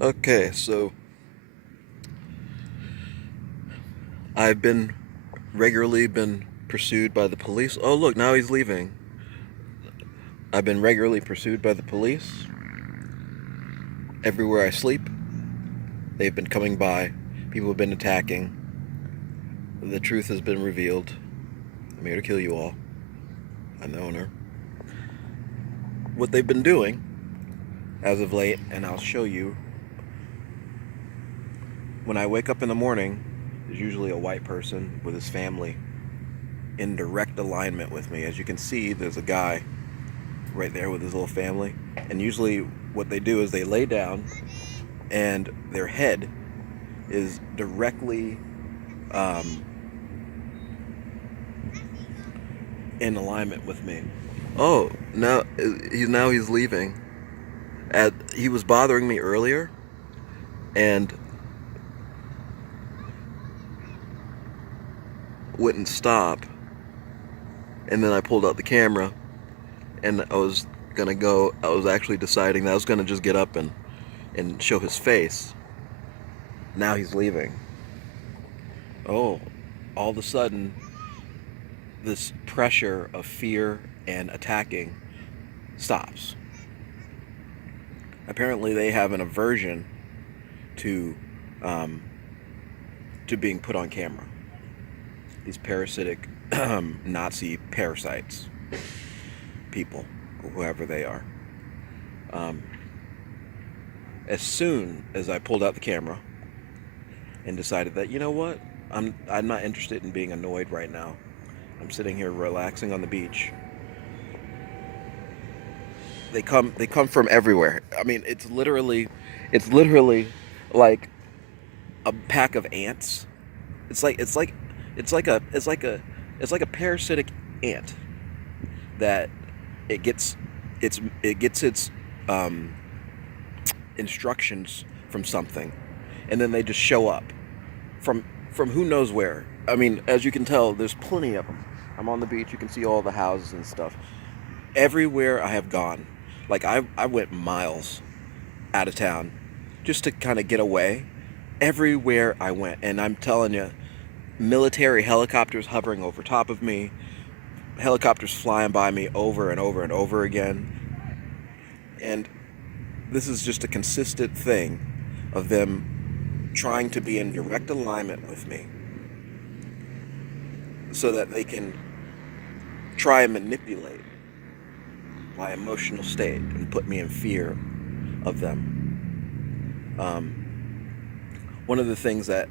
Okay, so I've been regularly been pursued by the police. Oh, look, now he's leaving. I've been regularly pursued by the police everywhere I sleep. They've been coming by. People have been attacking. The truth has been revealed. I'm here to kill you all. I'm the owner. What they've been doing as of late, and I'll show you. When I wake up in the morning, there's usually a white person with his family in direct alignment with me. As you can see, there's a guy right there with his little family. And usually what they do is they lay down and their head is directly um, in alignment with me. Oh, now he's leaving. He was bothering me earlier, and wouldn't stop. And then I pulled out the camera, and I was gonna go. I was actually deciding that I was gonna just get up and show his face. Now he's leaving. Oh, all of a sudden, this pressure of fear and attacking stops. Apparently, they have an aversion to um, to being put on camera. These parasitic Nazi parasites, people, whoever they are. Um, as soon as I pulled out the camera and decided that, you know what, I'm not interested in being annoyed right now. I'm sitting here relaxing on the beach. They come from everywhere. I mean, it's literally like a pack of ants. It's like it's like it's like a it's like a it's like a parasitic ant that it gets its um, instructions from something, and then they just show up from who knows where. I mean, as you can tell, there's plenty of them. I'm on the beach. You can see all the houses and stuff. Everywhere I have gone, like I went miles out of town just to kind of get away. Everywhere I went, and I'm telling you, military helicopters hovering over top of me, helicopters flying by me over and over and over again. And this is just a consistent thing of them trying to be in direct alignment with me so that they can try and manipulate my emotional state and put me in fear of them. One of the things that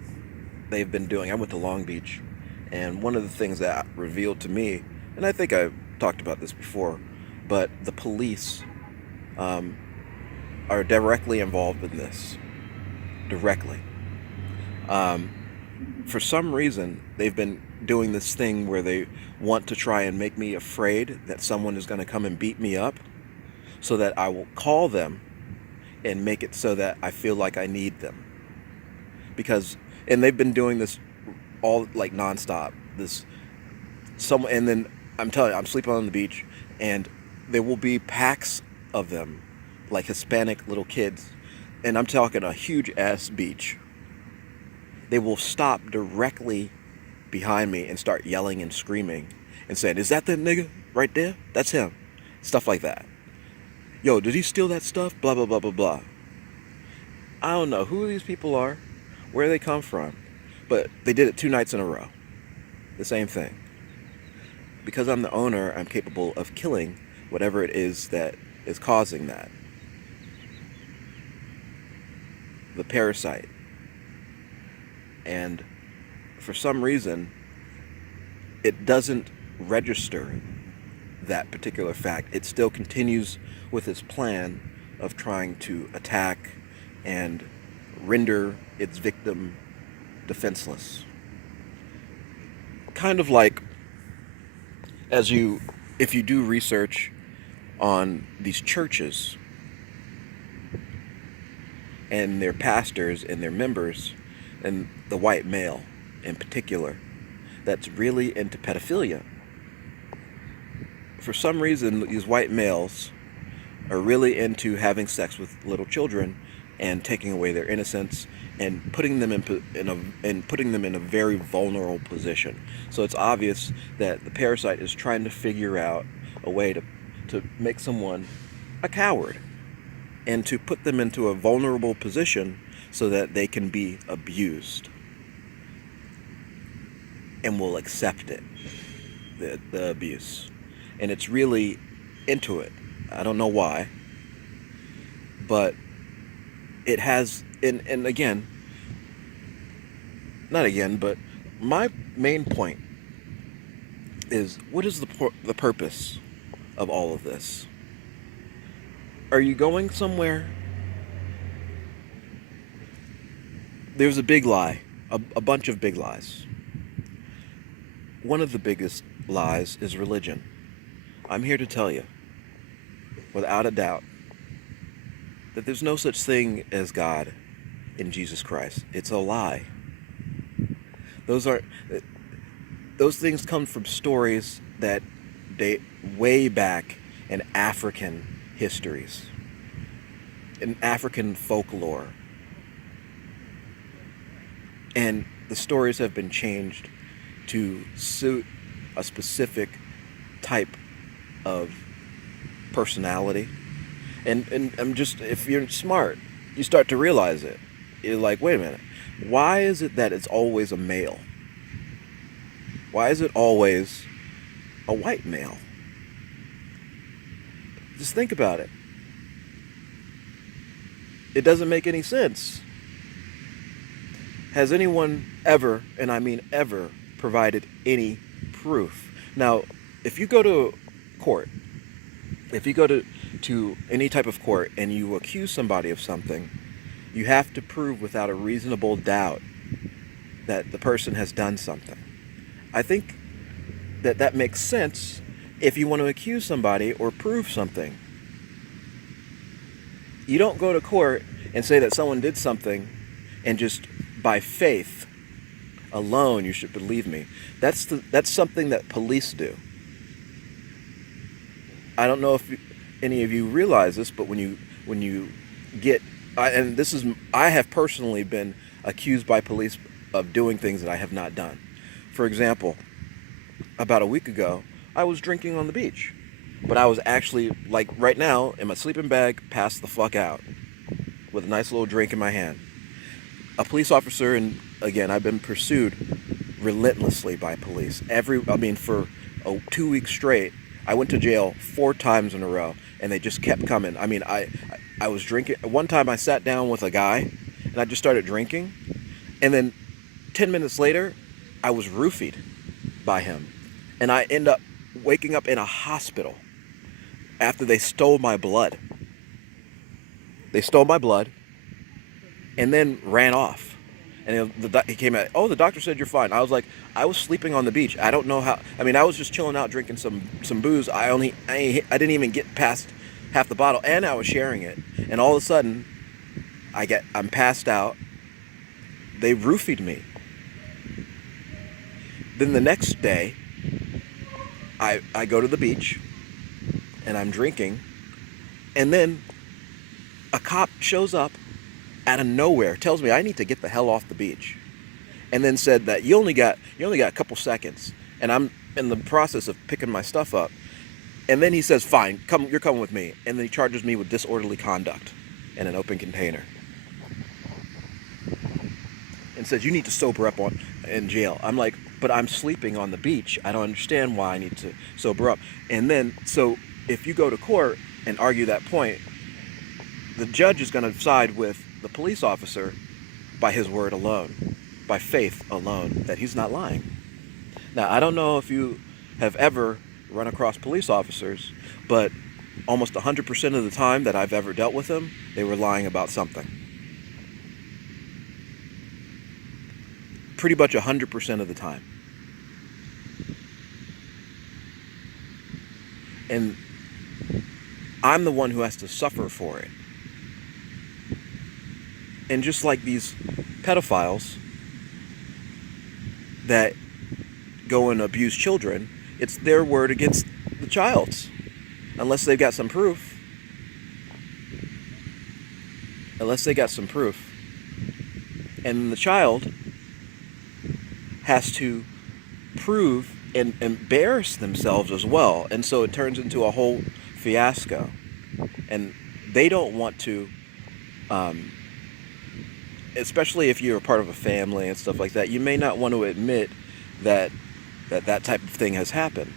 they've been doing, I went to Long Beach, and one of the things that revealed to me, and I think I've talked about this before, but the police um, are directly involved in this. Directly. Um, for some reason, they've been doing this thing where they want to try and make me afraid that someone is going to come and beat me up so that I will call them and make it so that I feel like I need them. Because, and they've been doing this all like nonstop. And then I'm telling you, I'm sleeping on the beach, and there will be packs of them, like Hispanic little kids, and I'm talking a huge ass beach. They will stop directly behind me and start yelling and screaming and saying, "Is that the nigga right there? That's him." Stuff like that. Yo, did he steal that stuff? Blah, blah, blah, blah, blah. I don't know who these people are, where they come from, but they did it 2 nights in a row. The same thing. Because I'm the owner, I'm capable of killing whatever it is that is causing that. The parasite. And for some reason, it doesn't register that particular fact. It still continues with its plan of trying to attack and render its victim defenseless. Kind of like as you if you do research on these churches and their pastors and their members, and the white male in particular that's really into pedophilia. For some reason, these white males are really into having sex with little children and taking away their innocence and putting them in a very vulnerable position. So it's obvious that the parasite is trying to figure out a way to make someone a coward and to put them into a vulnerable position so that they can be abused and will accept it, the abuse. And it's really into it. I don't know why, but it has, and again, not again, but my main point is, what is the purpose of all of this? Are you going somewhere? There's a big lie, a bunch of big lies. One of the biggest lies is religion. I'm here to tell you, without a doubt, that there's no such thing as God in Jesus Christ. It's a lie. Those things come from stories that date way back in African histories, in African folklore. And the stories have been changed to suit a specific type of personality. And I'm just, if you're smart, you start to realize it. You're like, wait a minute, why is it that it's always a male? Why is it always a white male? Just think about it. It doesn't make any sense. Has anyone ever, and I mean ever, provided any proof? Now, if you go to court, if you go to any type of court and you accuse somebody of something, you have to prove without a reasonable doubt that the person has done something. I think that makes sense if you want to accuse somebody or prove something. You don't go to court and say that someone did something and just by faith alone you should believe me. That's something that police do. I don't know if any of you realize this, but when you get, I have personally been accused by police of doing things that I have not done. For example, about a week ago, I was drinking on the beach, but I was actually, like right now, in my sleeping bag, passed the fuck out with a nice little drink in my hand. A police officer, and again, I've been pursued relentlessly by police. For 2 weeks straight, I went to jail 4 times in a row, and they just kept coming. I was drinking. One time I sat down with a guy, and I just started drinking, and then 10 minutes later, I was roofied by him. And I end up waking up in a hospital after they stole my blood. They stole my blood and then ran off. And he came out, oh, the doctor said you're fine. I was like, I was sleeping on the beach. I don't know how. I was just chilling out drinking some booze. I didn't even get past half the bottle, and I was sharing it. And all of a sudden, I'm passed out. They roofied me. Then the next day, I go to the beach, and I'm drinking, and then a cop shows up out of nowhere, tells me I need to get the hell off the beach, and then said that you only got a couple seconds, and I'm in the process of picking my stuff up, and then he says, fine, you're coming with me, and then he charges me with disorderly conduct in an open container, and says you need to sober up in jail. I'm like, but I'm sleeping on the beach. I don't understand why I need to sober up. And then, so if you go to court and argue that point, the judge is going to side with the police officer by his word alone, by faith alone, that he's not lying. Now, I don't know if you have ever run across police officers, but almost 100% of the time that I've ever dealt with them, they were lying about something. Pretty much 100% of the time. And I'm the one who has to suffer for it. And just like these pedophiles that go and abuse children, it's their word against the child's, unless they've got some proof. unless they got some proof. And the child has to prove and embarrass themselves as well. And so it turns into a whole fiasco. And they don't want to, um, especially if you're a part of a family and stuff like that, you may not want to admit that that type of thing has happened.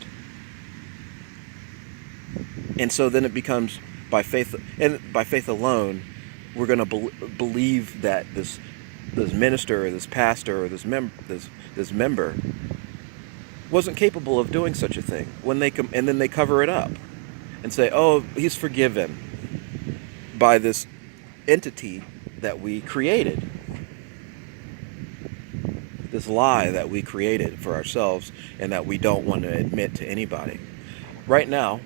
And so then it becomes by faith, and by faith alone, we're going to believe that this minister or this pastor or this member wasn't capable of doing such a thing when and then they cover it up and say, "Oh, he's forgiven by this entity that we created, this lie that we created for ourselves and that we don't want to admit to anybody." Right now,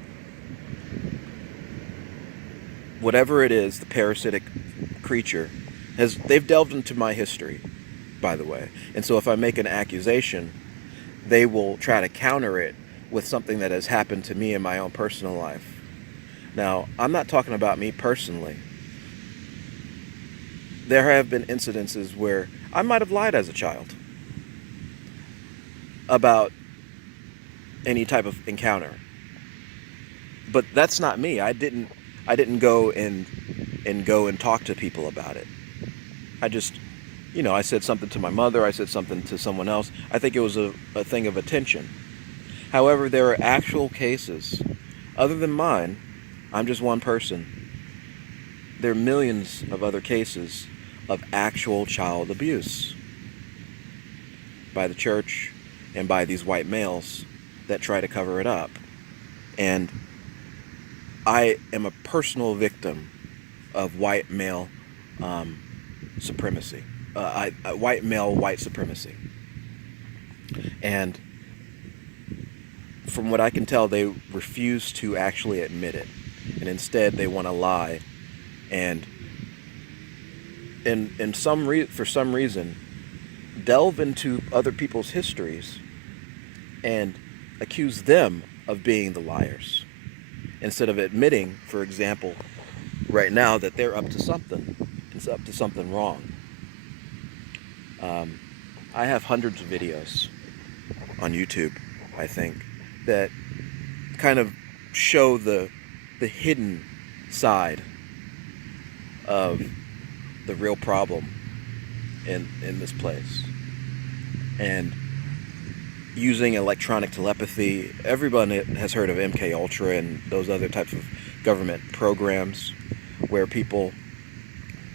whatever it is, the parasitic creature they've delved into my history, by the way. And so if I make an accusation, they will try to counter it with something that has happened to me in my own personal life. Now, I'm not talking about me personally. There have been incidences where I might have lied as a child about any type of encounter. But that's not me. I didn't go and talk to people about it. I just, I said something to my mother, I said something to someone else. I think it was a thing of attention. However, there are actual cases, other than mine, I'm just one person. There are millions of other cases of actual child abuse by the church and by these white males that try to cover it up. And I am a personal victim of white male supremacy, white supremacy. And from what I can tell, they refuse to actually admit it, and instead they want to lie, and for some reason delve into other people's histories and accuse them of being the liars, instead of admitting, for example, right now that they're up to something. It's up to something wrong. I have hundreds of videos on YouTube, I think, that kind of show the hidden side of the real problem in this place. And using electronic telepathy, everyone has heard of MK Ultra and those other types of government programs where people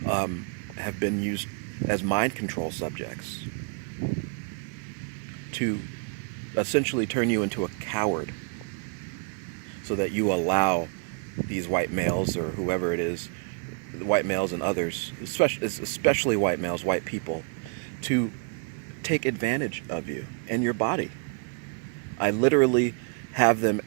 have been used as mind control subjects to essentially turn you into a coward so that you allow these white males or whoever it is, white males and others, especially white males, white people, to take advantage of you and your body. I literally have them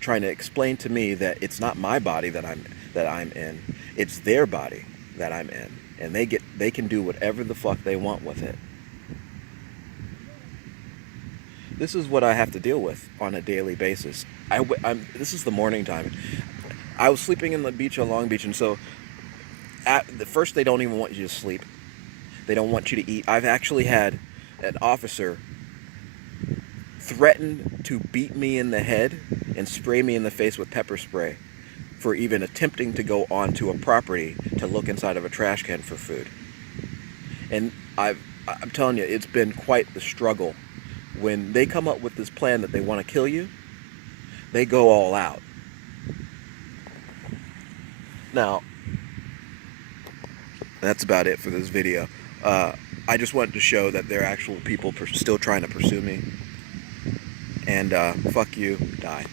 trying to explain to me that it's not my body that I'm in, it's their body that I'm in, and they can do whatever the fuck they want with it. This is what I have to deal with on a daily basis. This is the morning time. I was sleeping in the beach on Long Beach, and so at the first they don't even want you to sleep. They don't want you to eat. I've actually had an officer threaten to beat me in the head and spray me in the face with pepper spray for even attempting to go onto a property to look inside of a trash can for food. And I'm telling you, it's been quite the struggle. When they come up with this plan that they want to kill you, they go all out. Now, that's about it for this video. I just wanted to show that there are actual people still trying to pursue me. And fuck you, die.